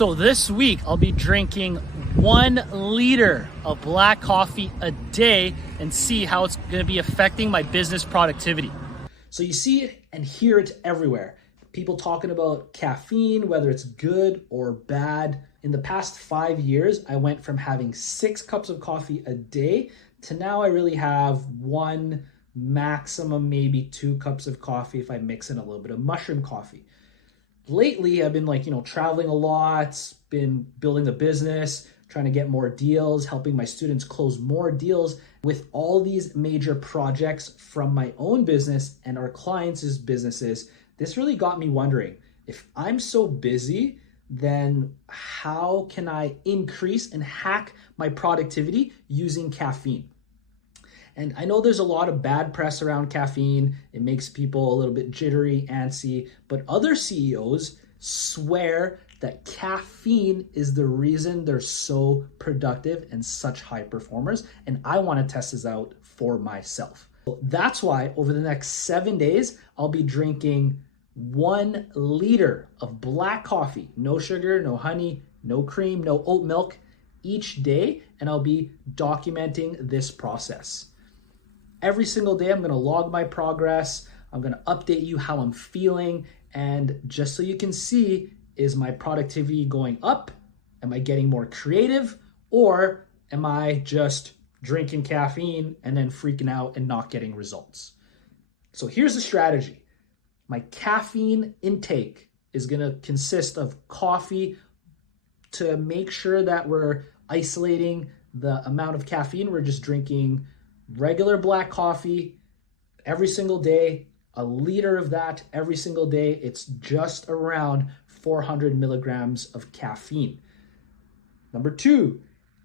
So this week I'll be drinking 1 liter of black coffee a day and see how it's going to be affecting my business productivity. So you see it and hear it everywhere. People talking about caffeine, whether it's good or bad. In the past 5 years, I went from having 6 cups of coffee a day to now I really have 1, maximum maybe 2 cups of coffee if I mix in a little bit of mushroom coffee. Lately, I've been traveling a lot, been building a business, trying to get more deals, helping my students close more deals. With all these major projects from my own business and our clients' businesses, this really got me wondering, if I'm so busy, then how can I increase and hack my productivity using caffeine? And I know there's a lot of bad press around caffeine. It makes people a little bit jittery, antsy, but other CEOs swear that caffeine is the reason they're so productive and such high performers. And I want to test this out for myself. So that's why over the next 7 days, I'll be drinking 1 liter of black coffee, no sugar, no honey, no cream, no oat milk each day. And I'll be documenting this process. Every single day, I'm going to log my progress. I'm going to update you how I'm feeling. And just so you can see, is my productivity going up? Am I getting more creative? Or am I just drinking caffeine and then freaking out and not getting results? So here's the strategy. My caffeine intake is going to consist of coffee to make sure that we're isolating the amount of caffeine. We're just drinking regular black coffee every single day, 1 liter of that every single day. It's just around 400 milligrams of caffeine. Number 2,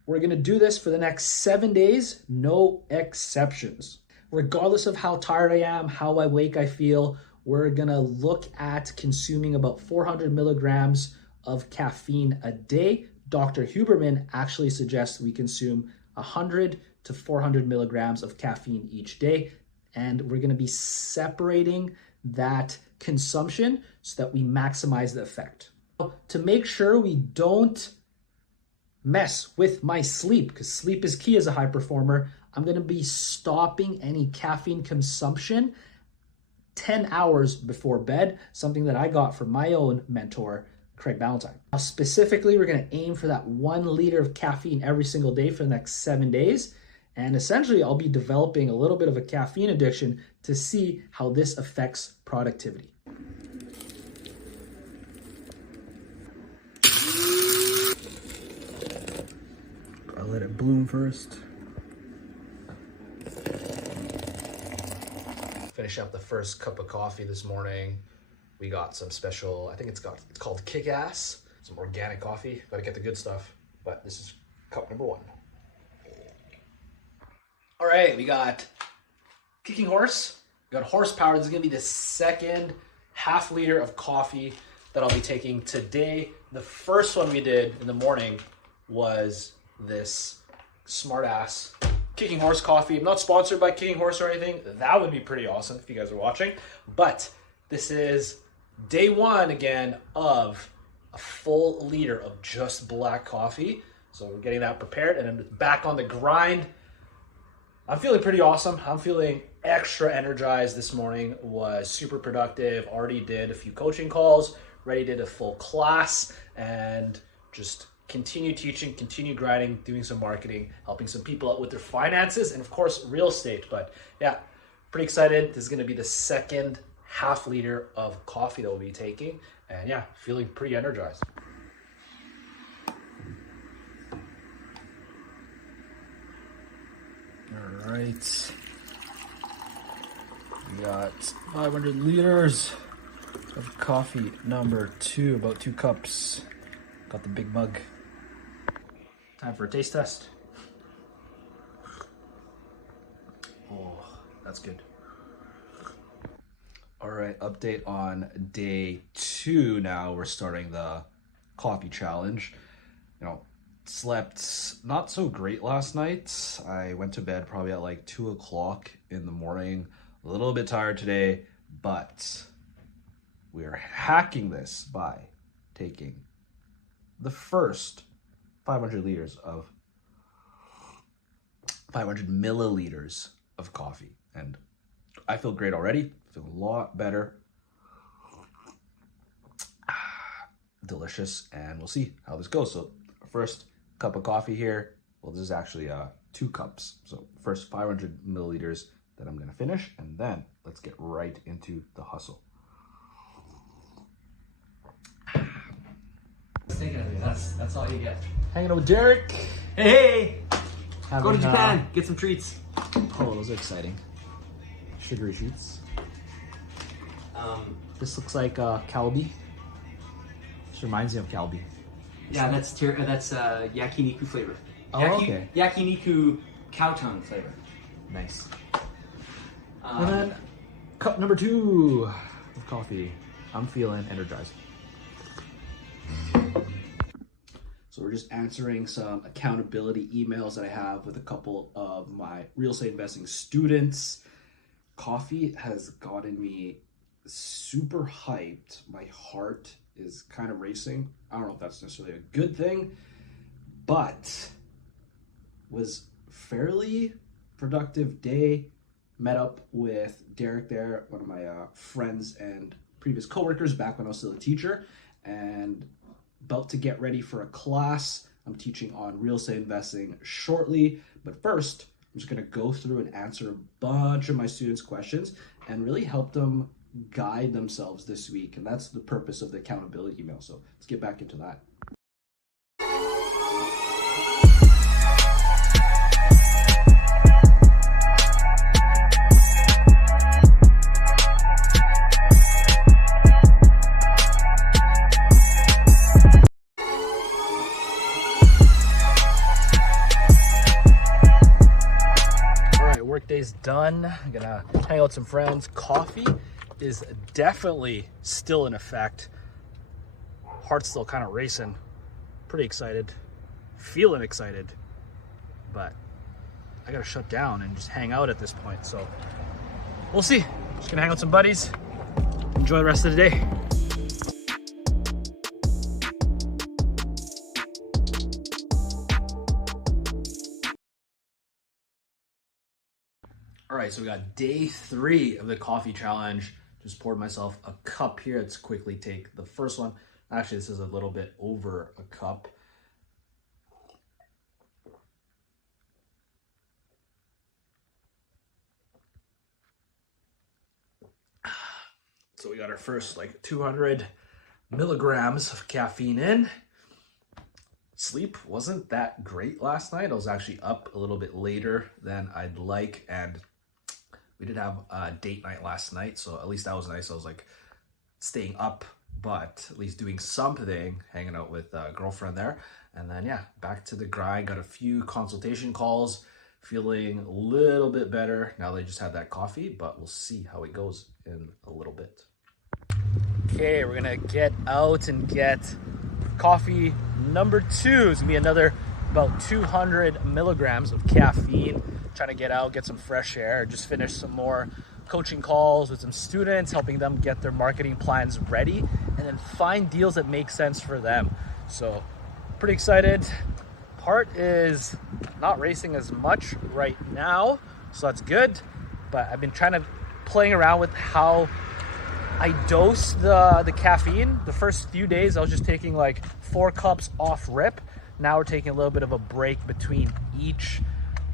we're gonna do this for the next 7 days, no exceptions. Regardless of how tired I am, how awake I feel, we're gonna look at consuming about 400 milligrams of caffeine a day. Dr. Huberman actually suggests we consume 100 to 400 milligrams of caffeine each day. And we're gonna be separating that consumption so that we maximize the effect. To make sure we don't mess with my sleep, because sleep is key as a high performer, I'm gonna be stopping any caffeine consumption 10 hours before bed, something that I got from my own mentor, Craig Ballantyne. Now, specifically, we're gonna aim for that 1 liter of caffeine every single day for the next 7 days. And essentially, I'll be developing a little bit of a caffeine addiction to see how this affects productivity. I'll let it bloom first. Finish up the first cup of coffee this morning. We got some special, I think it's called Kick-Ass, some organic coffee. Gotta get the good stuff, but this is cup number 1. All right, we got Kicking Horse, we got Horsepower. This is gonna be the second half liter of coffee that I'll be taking today. The first one we did in the morning was this smart ass Kicking Horse coffee. I'm not sponsored by Kicking Horse or anything. That would be pretty awesome if you guys are watching. But this is day 1 again of a full liter of just black coffee. So we're getting that prepared and then back on the grind. I'm feeling pretty awesome. I'm feeling extra energized this morning. Was super productive. Already did a few coaching calls, already did a full class, and just continue teaching, continue grinding, doing some marketing, helping some people out with their finances, and of course, real estate. But yeah, pretty excited. This is gonna be the second half liter of coffee that we'll be taking. And yeah, feeling pretty energized. All right. We got 500 liters of coffee, number 2, about 2 cups. Got the big mug. Time for a taste test. Oh, that's good. All right, update on day 2 now. We're starting the coffee challenge. Slept not so great last night. I went to bed probably at like 2 o'clock in the morning. A little bit tired today, but we are hacking this by taking the first 500 milliliters of coffee. And I feel great already. Feel a lot better. Delicious. And we'll see how this goes. So first cup of coffee here. Well, this is actually 2 cups. So first 500 milliliters that I'm going to finish. And then let's get right into the hustle. That's all you get. Hanging out with Derek. Hey! Having, Go to Japan, get some treats. Oh, those are exciting. Sugary treats. This looks like Calbee. This reminds me of Calbee. Yeah, that's yakiniku flavor. Oh, okay. Yakiniku cow tongue flavor. Nice. And then cup number 2 of coffee. I'm feeling energized. So we're just answering some accountability emails that I have with a couple of my real estate investing students. Coffee has gotten me super hyped. My heart is kind of racing. I don't know if that's necessarily a good thing, but was fairly productive day. Met up with Derek there, one of my friends and previous coworkers back when I was still a teacher, and about to get ready for a class. I'm teaching on real estate investing shortly, but first I'm just going to go through and answer a bunch of my students' questions and really help them guide themselves this week. And that's the purpose of the accountability email. So let's get back into that. Workday's done. I'm gonna hang out with some friends. Coffee is definitely still in effect. Heart's still kind of racing. Pretty excited. Feeling excited. But I gotta shut down and just hang out at this point. So we'll see. Just gonna hang out with some buddies. Enjoy the rest of the day. All right, so we got day 3 of the coffee challenge. Just poured myself a cup here. Let's quickly take the first one. Actually, this is a little bit over a cup. So we got our first like 200 milligrams of caffeine in. Sleep wasn't that great last night. I was actually up a little bit later than I'd like, and we did have a date night last night, so at least that was nice. I was like staying up, but at least doing something, hanging out with a girlfriend there. And then, yeah, back to the grind. Got a few consultation calls, feeling a little bit better now that I just had that coffee, but we'll see how it goes in a little bit. Okay, we're gonna get out and get coffee number 2. It's gonna be another about 200 milligrams of caffeine. Trying to get out, get some fresh air, just finish some more coaching calls with some students, helping them get their marketing plans ready and then find deals that make sense for them. So pretty excited. Heart is not racing as much right now, so that's good. But I've been playing around with how I dose the caffeine. The first few days I was just taking like 4 cups off rip. Now we're taking a little bit of a break between each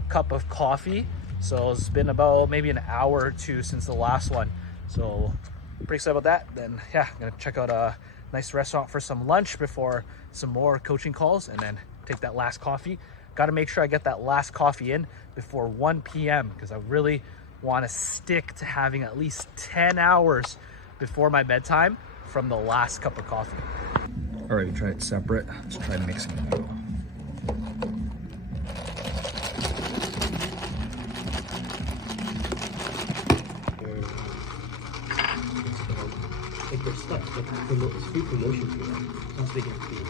cup of coffee. So it's been about maybe an hour or 2 since the last one. So pretty excited about that. Then yeah, I'm gonna check out a nice restaurant for some lunch before some more coaching calls and then take that last coffee. Got to make sure I get that last coffee in before 1 p.m. because I really want to stick to having at least 10 hours before my bedtime from the last cup of coffee. All right, we tried it separate. Let's try mixing it out. Like they're stuck, but it's free promotion for them. Once they get paid.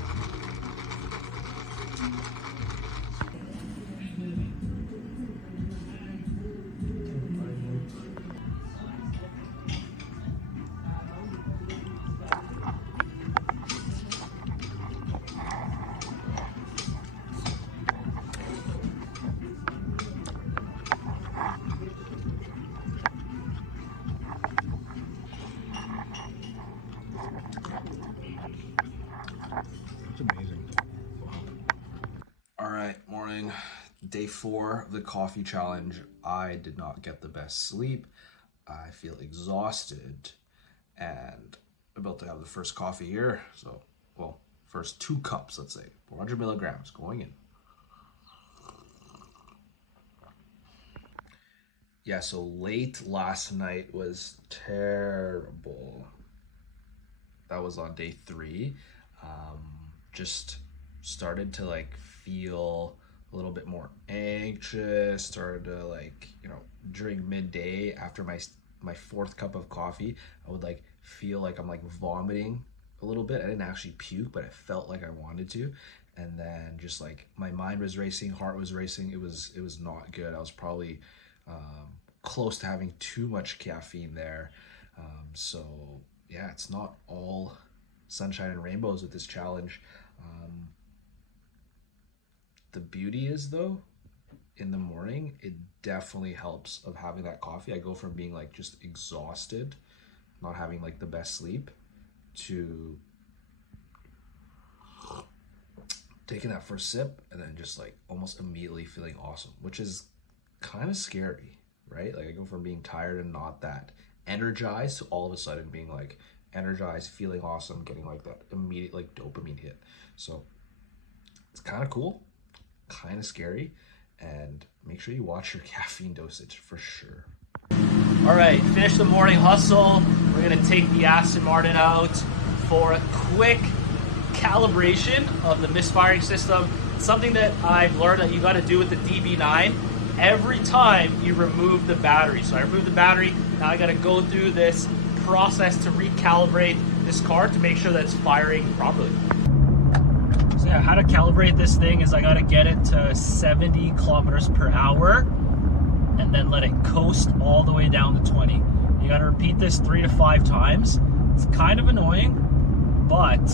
morning, day 4 of the coffee challenge. I did not get the best sleep. I feel exhausted and about to have the first coffee here. So, well, first 2 cups, let's say, 400 milligrams going in. Yeah, so late last night was terrible. That was on day 3. Just started to like feel a little bit more anxious, started to like, during midday after my 4th cup of coffee, I would like feel like I'm like vomiting a little bit. I didn't actually puke, but I felt like I wanted to. And then just like my mind was racing, heart was racing. It was not good. I was probably close to having too much caffeine there. So yeah, it's not all sunshine and rainbows with this challenge. The beauty is though, in the morning, it definitely helps of having that coffee. I go from being like just exhausted, not having like the best sleep, to taking that first sip and then just like almost immediately feeling awesome, which is kind of scary, right? Like I go from being tired and not that energized to all of a sudden being like energized, feeling awesome, getting like that immediate like dopamine hit. So it's kind of cool, kind of scary, and make sure you watch your caffeine dosage for sure. All right, finish the morning hustle. We're gonna take the Aston Martin out for a quick calibration of the misfiring system. It's something that I've learned that you gotta do with the DB9 every time you remove the battery. So I removed the battery, now I gotta go through this process to recalibrate this car to make sure that it's firing properly. So yeah, how to calibrate this thing is I gotta get it to 70 kilometers per hour and then let it coast all the way down to 20. You gotta repeat this 3 to 5 times. It's kind of annoying, but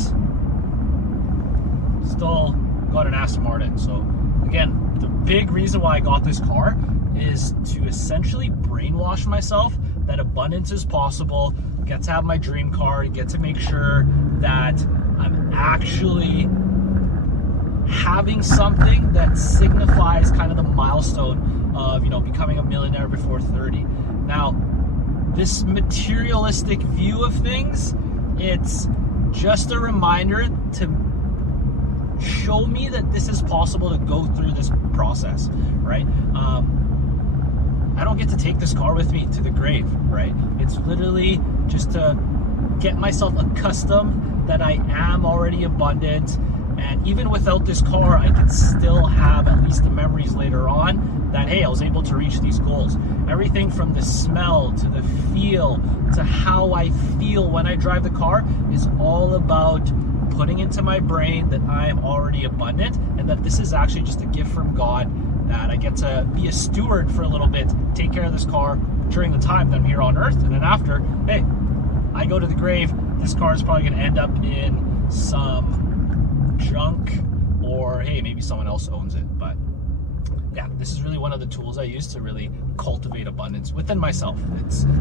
still got an Aston Martin. So again, the big reason why I got this car is to essentially brainwash myself that abundance is possible, get to have my dream car, get to make sure that I'm actually having something that signifies kind of the milestone of, becoming a millionaire before 30. Now, this materialistic view of things, it's just a reminder to show me that this is possible to go through this process, right? I don't get to take this car with me to the grave, right? It's literally just to get myself accustomed that I am already abundant, and even without this car, I can still have at least the memories later on that, hey, I was able to reach these goals. Everything from the smell to the feel to how I feel when I drive the car is all about putting into my brain that I am already abundant and that this is actually just a gift from God, that I get to be a steward for a little bit, take care of this car during the time that I'm here on earth, and then after, hey, I go to the grave, this car is probably going to end up in some junk, or hey, maybe someone else owns it. But yeah, this is really one of the tools I use to really cultivate abundance within myself.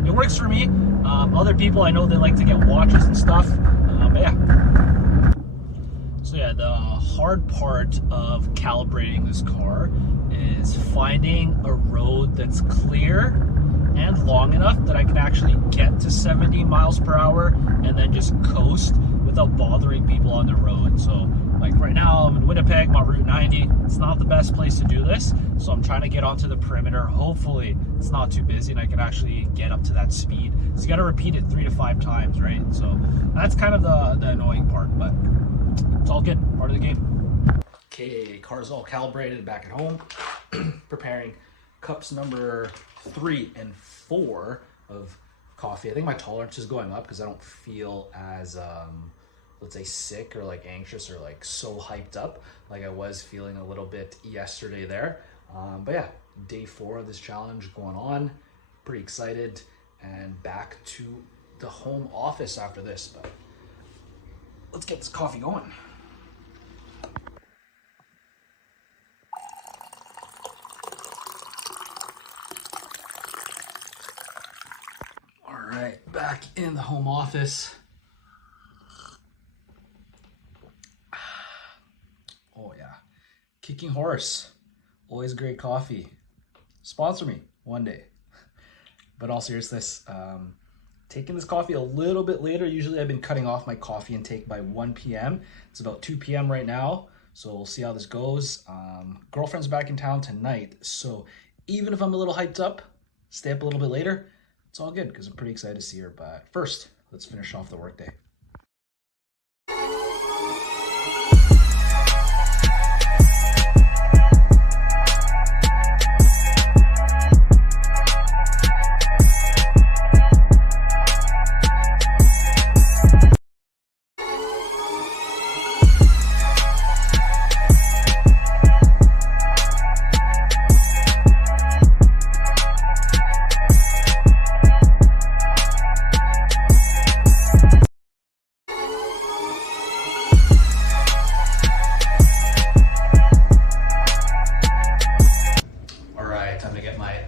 It works for me. Other people, I know they like to get watches and stuff, but yeah. So yeah, the hard part of calibrating this car is finding a road that's clear and long enough that I can actually get to 70 miles per hour and then just coast without bothering people on the road. So like right now I'm in Winnipeg, I'm on Route 90. It's not the best place to do this, so I'm trying to get onto the perimeter. Hopefully it's not too busy and I can actually get up to that speed. So you got to repeat it 3 to 5 times, right? So that's kind of the annoying part, but it's all good, part of the game. Okay, car's all calibrated, back at home, preparing cups number 3 and 4 of coffee. I think my tolerance is going up because I don't feel as let's say sick or like anxious or like so hyped up like I was feeling a little bit yesterday there. But yeah, day 4 of this challenge going on, pretty excited, and back to the home office after this. But let's get this coffee going. All right, back in the home office. Oh yeah, kicking horse. always great coffee. Sponsor me one day. But all seriousness, taking this coffee a little bit later. Usually I've been cutting off my coffee intake by 1 p.m. It's about 2 p.m. right now, so we'll see how this goes. Girlfriend's back in town tonight, so even if I'm a little hyped up, stay up a little bit later, it's all good because I'm pretty excited to see her. But first, let's finish off the workday.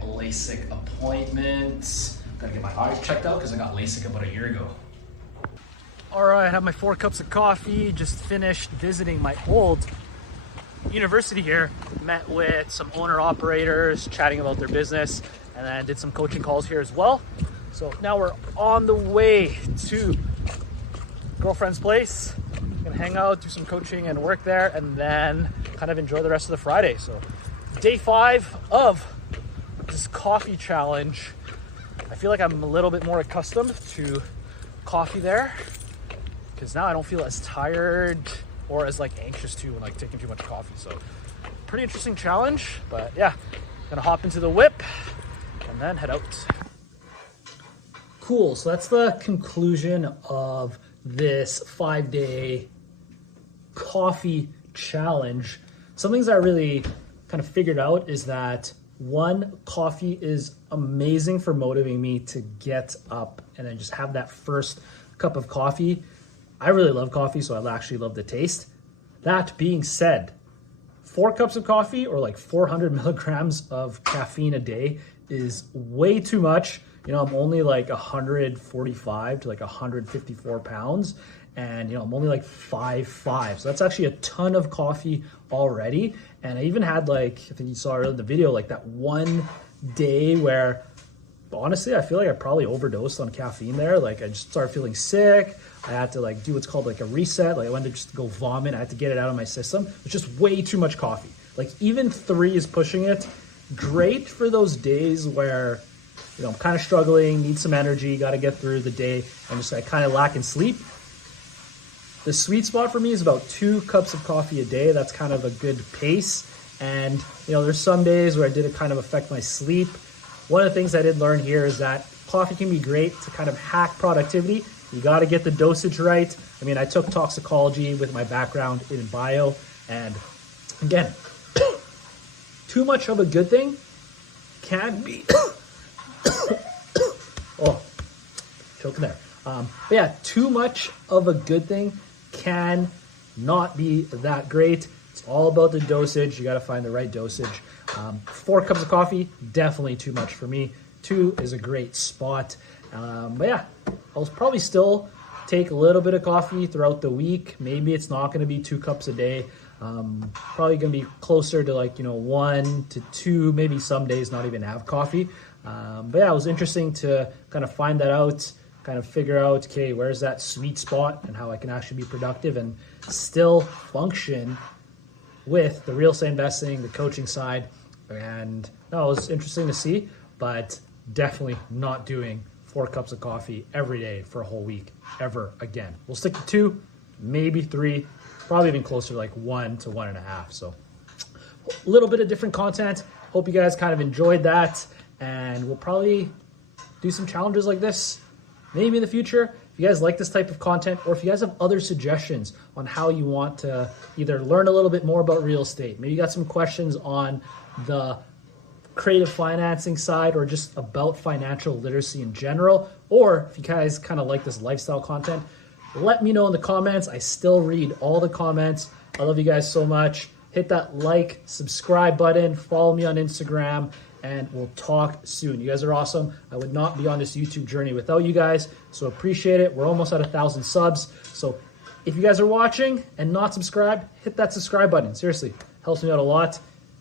LASIK appointments. Gotta get my eyes checked out because I got LASIK about a year ago. All right, I have my 4 cups of coffee. Just finished visiting my old university here. Met with some owner operators, chatting about their business, and then did some coaching calls here as well. So now we're on the way to girlfriend's place. Gonna hang out, do some coaching and work there, and then kind of enjoy the rest of the Friday. So day 5 of this coffee challenge. I feel like I'm a little bit more accustomed to coffee there because now I don't feel as tired or as like anxious to when like taking too much coffee. So pretty interesting challenge, but yeah, gonna hop into the whip and then head out. Cool, so that's the conclusion of this 5-day coffee challenge. Some things I really kind of figured out is that one, coffee is amazing for motivating me to get up and then just have that first cup of coffee. I really love coffee, so I actually love the taste. That being said, 4 cups of coffee or like 400 milligrams of caffeine a day is way too much. You know, I'm only like 145 to like 154 pounds. And, you know, I'm only like 5'5". So that's actually a ton of coffee already. And I even had like, I think you saw earlier in the video, like that one day where honestly, I feel like I probably overdosed on caffeine there. Like I just started feeling sick. I had to like do what's called like a reset. Like I went to just go vomit. I had to get it out of my system. It's just way too much coffee. Like even 3 is pushing it. Great for those days where, you know, I'm kind of struggling, need some energy, got to get through the day. I'm just like kind of lacking sleep. The sweet spot for me is about 2 cups of coffee a day. That's kind of a good pace. And, you know, there's some days where I did it kind of affect my sleep. One of the things I did learn here is that coffee can be great to kind of hack productivity. You got to get the dosage right. I mean, I took toxicology with my background in bio. And again, too much of a good thing can be... oh, choking there. But yeah, too much of a good thing can not be that great. It's all about the dosage. You got to find the right dosage. 4 cups of coffee, definitely too much for me. 2 is a great spot. But yeah, I'll probably still take a little bit of coffee throughout the week. Maybe it's not going to be 2 cups a day. Probably going to be closer to like, 1 to 2, maybe some days not even have coffee. But yeah, it was interesting to kind of find that out, kind of figure out, okay, where's that sweet spot and how I can actually be productive and still function with the real estate investing, the coaching side. And no, it was interesting to see, but definitely not doing 4 cups of coffee every day for a whole week ever again. We'll stick to 2, maybe 3, probably even closer to like 1 to 1.5. So a little bit of different content. Hope you guys kind of enjoyed that. And we'll probably do some challenges like this maybe in the future. If you guys like this type of content, or if you guys have other suggestions on how you want to either learn a little bit more about real estate, maybe you got some questions on the creative financing side or just about financial literacy in general, or if you guys kind of like this lifestyle content, let me know in the comments. I still read all the comments. I love you guys so much. Hit that like, subscribe button, follow me on Instagram, and we'll talk soon. You guys are awesome. I would not be on this YouTube journey without you guys, so appreciate it. We're almost at 1,000 subs. So if you guys are watching and not subscribed, hit that subscribe button. Seriously, helps me out a lot.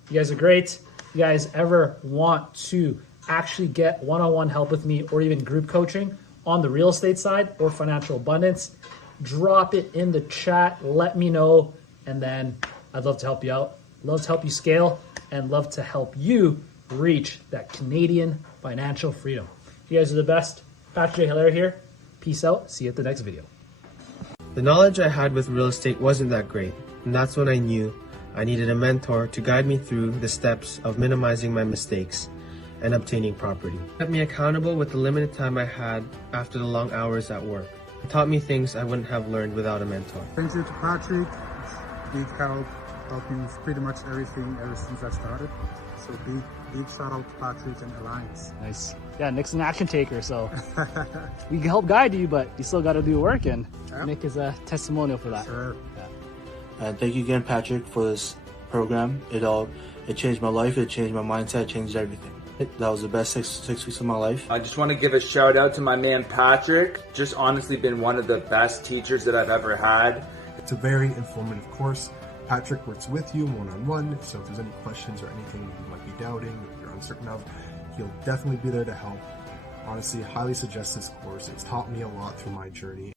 You guys are great. If you guys ever want to actually get one-on-one help with me or even group coaching on the real estate side or financial abundance, drop it in the chat. Let me know. And then I'd love to help you out. Love to help you scale and love to help you reach that Canadian financial freedom. You guys are the best. Patrick J. Hilaire here. Peace out. See you at the next video. The knowledge I had with real estate wasn't that great, and that's when I knew I needed a mentor to guide me through the steps of minimizing my mistakes and obtaining property. It kept me accountable with the limited time I had after the long hours at work. It taught me things I wouldn't have learned without a mentor. Thank you to Patrick. Big help, helped me with pretty much everything ever since I started. So big shout out to Patrick and Alliance. Nice. Yeah, Nick's an action taker, so we can help guide you, but you still got to do work, and Nick is a testimonial for that. Sure. And thank you again, Patrick, for this program. It changed my life. It changed my mindset. Changed everything. That was the best six weeks of my life. I just want to give a shout out to my man Patrick. Just honestly been one of the best teachers that I've ever had. It's a very informative course. Patrick works with you one-on-one, so if there's any questions or anything you might be doubting, or you're uncertain of, he'll definitely be there to help. Honestly, highly suggest this course. It's taught me a lot through my journey.